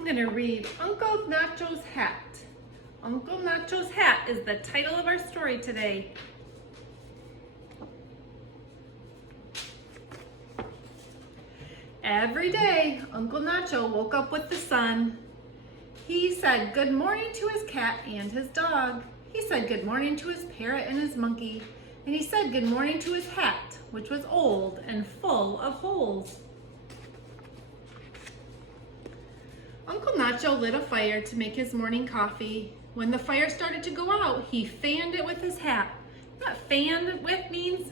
I'm going to read Uncle Nacho's Hat. Uncle Nacho's Hat is the title of our story today. Every day, Uncle Nacho woke up with the sun. He said good morning to his cat and his dog. He said good morning to his parrot and his monkey. And he said good morning to his hat, which was old and full of holes. Uncle Nacho lit a fire to make his morning coffee. When the fire started to go out, he fanned it with his hat. What fanned with means?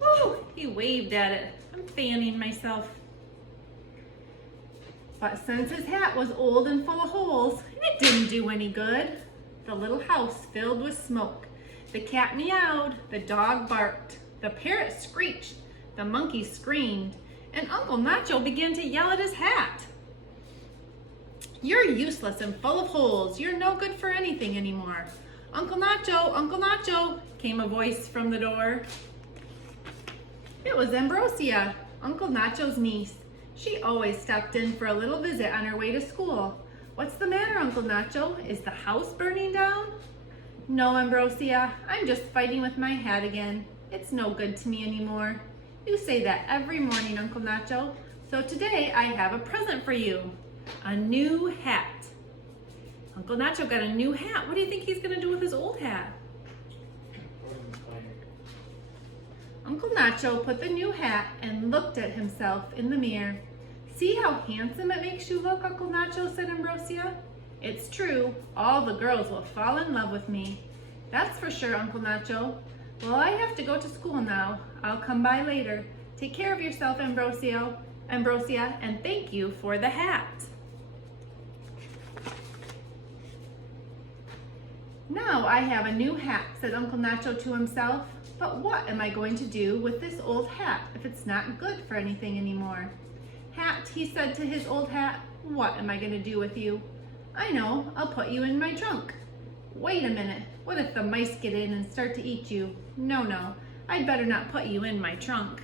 Woo! He waved at it. I'm fanning myself. But since his hat was old and full of holes, it didn't do any good. The little house filled with smoke. The cat meowed, the dog barked, the parrot screeched, the monkey screamed, and Uncle Nacho began to yell at his hat. You're useless and full of holes. You're no good for anything anymore. Uncle Nacho, came a voice from the door. It was Ambrosia, Uncle Nacho's niece. She always stopped in for a little visit on her way to school. What's the matter, Uncle Nacho? Is the house burning down? No, Ambrosia, I'm just fighting with my hat again. It's no good to me anymore. You say that every morning, Uncle Nacho. So today I have a present for you. A new hat. Uncle Nacho got a new hat. What do you think he's going to do with his old hat? Uncle Nacho put the new hat and looked at himself in the mirror. See how handsome it makes you look, Uncle Nacho, said Ambrosia. It's true, all the girls will fall in love with me. That's for sure, Uncle Nacho. Well, I have to go to school now. I'll come by later. Take care of yourself, Ambrosia, and thank you for the hat. Now I have a new hat, said Uncle Nacho to himself. But what am I going to do with this old hat if it's not good for anything anymore? Hat, he said to his old hat, what am I going to do with you? I know, I'll put you in my trunk. Wait a minute, what if the mice get in and start to eat you? No, I'd better not put you in my trunk.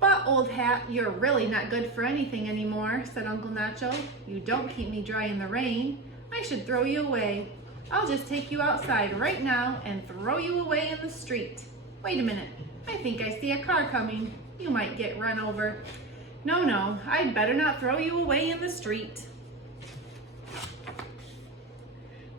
But old hat, you're really not good for anything anymore, said Uncle Nacho. You don't keep me dry in the rain. I should throw you away. I'll just take you outside right now and throw you away in the street. Wait a minute, I think I see a car coming. You might get run over. No, I'd better not throw you away in the street.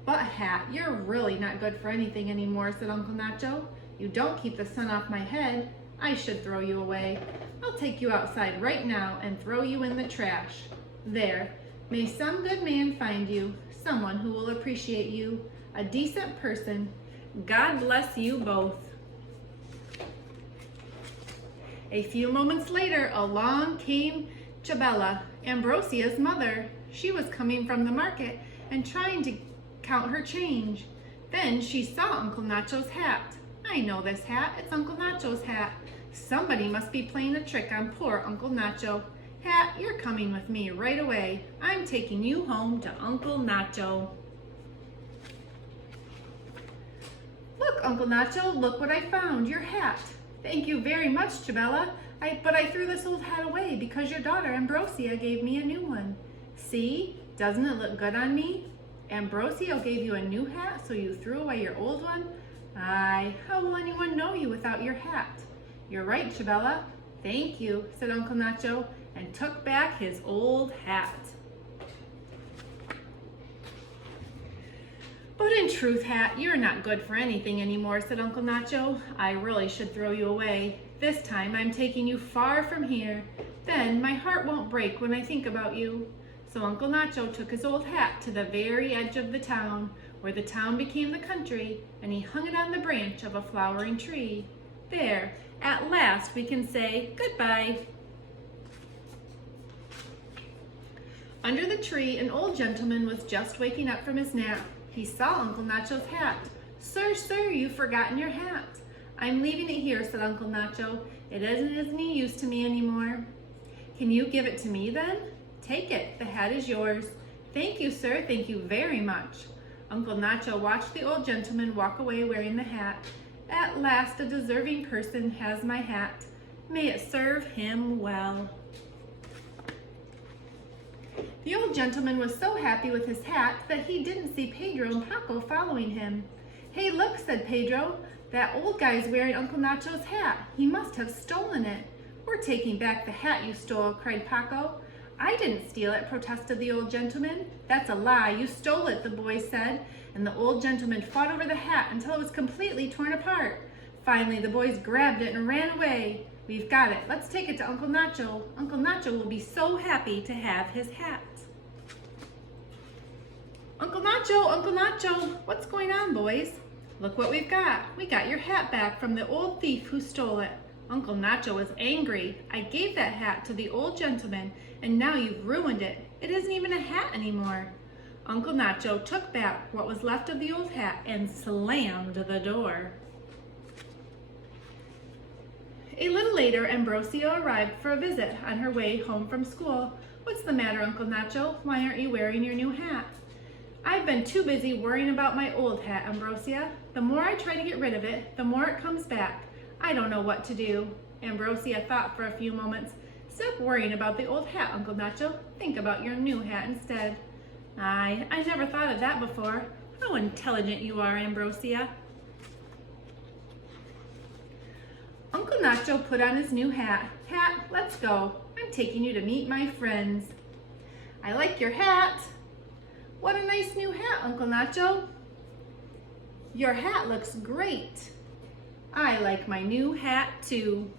But hat, you're really not good for anything anymore, said Uncle Nacho. You don't keep the sun off my head. I should throw you away. I'll take you outside right now and throw you in the trash. There, may some good man find you, someone who will appreciate you, a decent person. God bless you both. A few moments later, along came Chabela, Ambrosia's mother. She was coming from the market and trying to count her change. Then she saw Uncle Nacho's hat. I know this hat, it's Uncle Nacho's hat. Somebody must be playing a trick on poor Uncle Nacho. Hat, you're coming with me right away. I'm taking you home to Uncle Nacho. Look, Uncle Nacho, look what I found, your hat. Thank you very much, Chabela. But I threw this old hat away because your daughter Ambrosia gave me a new one. See, doesn't it look good on me? Ambrosio gave you a new hat, so you threw away your old one? Aye, how will anyone know you without your hat? You're right, Chabela. Thank you, said Uncle Nacho, and took back his old hat. But in truth, hat, you're not good for anything anymore, said Uncle Nacho. I really should throw you away. This time I'm taking you far from here. Then my heart won't break when I think about you. So Uncle Nacho took his old hat to the very edge of the town, where the town became the country, and he hung it on the branch of a flowering tree. There, at last we can say goodbye. Under the tree, an old gentleman was just waking up from his nap. He saw Uncle Nacho's hat. Sir, you've forgotten your hat. I'm leaving it here, said Uncle Nacho. It isn't any use to me anymore. Can you give it to me then? Take it, the hat is yours. Thank you, sir, thank you very much. Uncle Nacho watched the old gentleman walk away wearing the hat. At last a deserving person has my hat. May it serve him well. The old gentleman was so happy with his hat that he didn't see Pedro and Paco following him. "Hey, look," said Pedro. "That old guy's wearing Uncle Nacho's hat. He must have stolen it." "We're taking back the hat you stole," cried Paco. "I didn't steal it," protested the old gentleman. "That's a lie. You stole it," the boy said, and the old gentleman fought over the hat until it was completely torn apart. Finally, the boys grabbed it and ran away. "We've got it. Let's take it to Uncle Nacho. Uncle Nacho will be so happy to have his hat." Uncle Nacho, what's going on, boys? "Look what we've got. We got your hat back from the old thief who stole it." Uncle Nacho was angry. "I gave that hat to the old gentleman, and now you've ruined it. It isn't even a hat anymore." Uncle Nacho took back what was left of the old hat and slammed the door. A little later, Ambrosio arrived for a visit on her way home from school. "What's the matter, Uncle Nacho? Why aren't you wearing your new hat?" "I've been too busy worrying about my old hat, Ambrosia. The more I try to get rid of it, the more it comes back. I don't know what to do." Ambrosia thought for a few moments. "Stop worrying about the old hat, Uncle Nacho. Think about your new hat instead." I never thought of that before. How intelligent you are, Ambrosia." Uncle Nacho put on his new hat. "Hat, let's go. I'm taking you to meet my friends." "I like your hat." "What a nice new hat, Uncle Nacho." "Your hat looks great." "I like my new hat too."